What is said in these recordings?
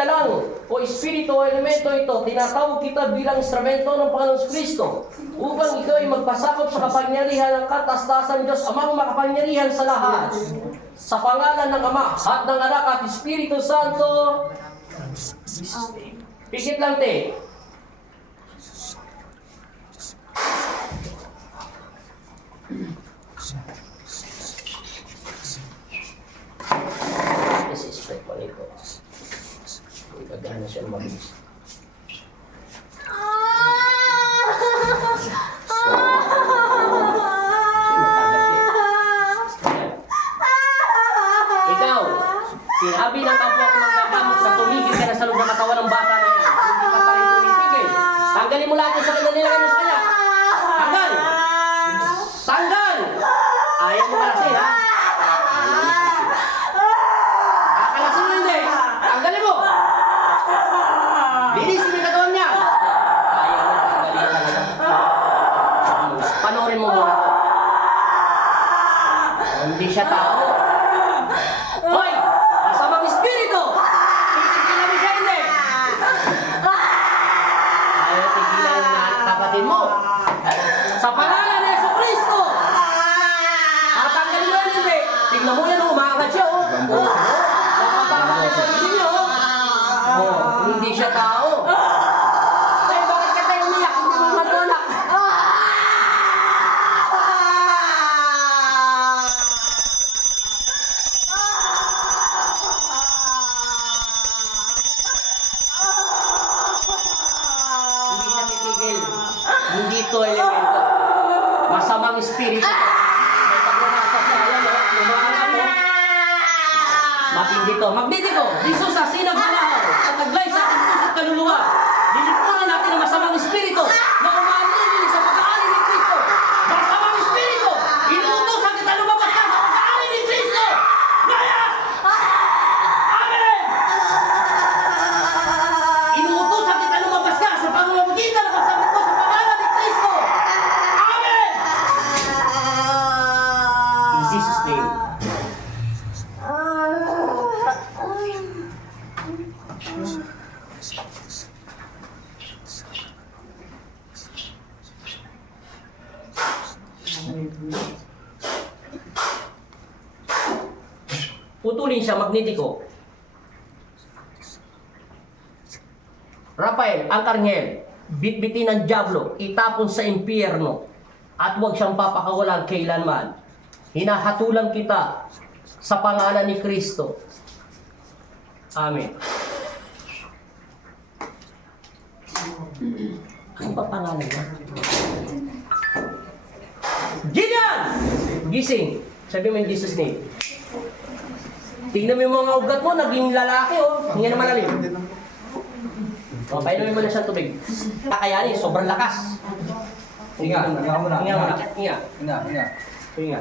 nilalang o espiritu o elemento ito, tinatawag kita bilang instrumento ng Panginoon Kristo upang ikaw ay magpasakop sa kapangyarihan ng kataas-taasan Diyos Amang makapangyarihan sa lahat. Sa pangalan ng Ama at ng Anak at Espiritu Santo. Pikit lang, te. This is straight pa nito. Ikagana siya mabilis. Ikaw, sinabi ng kapwa ko magkakamot na tumigil ka na sa loob ng katawan ng bata na yan. Hindi ka pa rin tumitigil. Tanggalin mo lahat yung sakit na nilagay mo sa kanya. Tanggal! Tanggal! Ayaw mo kalasin, ha? Kakalasin mo hindi. Tanggalin mo! Linisin yung katawan niya. Ayaw mo tanggalin talaga. Panoorin mo muna ko. Hindi siya tao. Hoy! Masamang espiritu! Tigilan mo siya, hindi! Ayaw tigilan na kapatid mo. Sa pangalan ni Jesucristo! Tatanggalin mo yan, hindi! Tignan mo yan, umaangat siya, oh! Nakapagod na siya niyo, oh! Hindi siya tao! Ay, bakit ka tayo umiyak? Hindi mo matulak! Hindi siya titigil. Hindi ito elemento. Masamang espiritu. May pagnanasa siya. Ayan o. Lumaangat mo. Matindi to. Magnetiko. Jesus sa sinag malahaw. At taglay sa ating puso't kaluluwa. Lilipunan natin ang masamang espiritu na umaanilin sa pag-aari ni Kristo. Masamang espiritu. Inuutosan kita lumabas ka sa pag-aari ni Kristo. Ngayon! Amen! Inuutosan kita lumabas ka sa pamamagitan ng kasabit ko sa pangalan ni Kristo. Amen! In Jesus' name. Putulin siya, magnetiko. Rafael, ang karngel, bitbitin ng diablo, itapon sa impyerno, at huwag siyang papakawalan kailanman. Hinahatulan kita sa pangalan ni Kristo. Amen. Ano ba pangalan niya? Gideon! Gising. Sabi mo in Jesus' name. Tingnan mo yung mga ugat mo, naging lalaki, oh. Hinga na malalim. O, painumin mo na siyang tubig. Kakayanin, sobrang lakas. Hinga, hinga mo na. Hinga mo na. Hinga. Hinga, hinga. Hinga.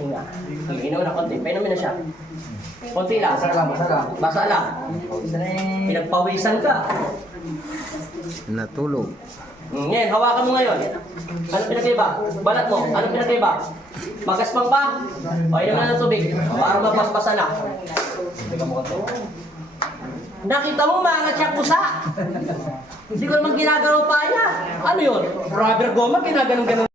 Hinga. Hinga mo na konti. Painumin na siya. Konti lang. Basa lang, basa lang. Basa lang. Pinagpawisan ka. Natulog. Ngayon, hawakan mo ngayon. Ano pinagkaiba? Balat mo. Ano pinagkaiba? Magaspang pa? O, inom na ng tubig. Para mapaspasan na. Nakita mo, maangat siya pusa. Hindi ko naman ginagalaw pa niya. Ano yun? Rubber goma, ginaganon-ganon.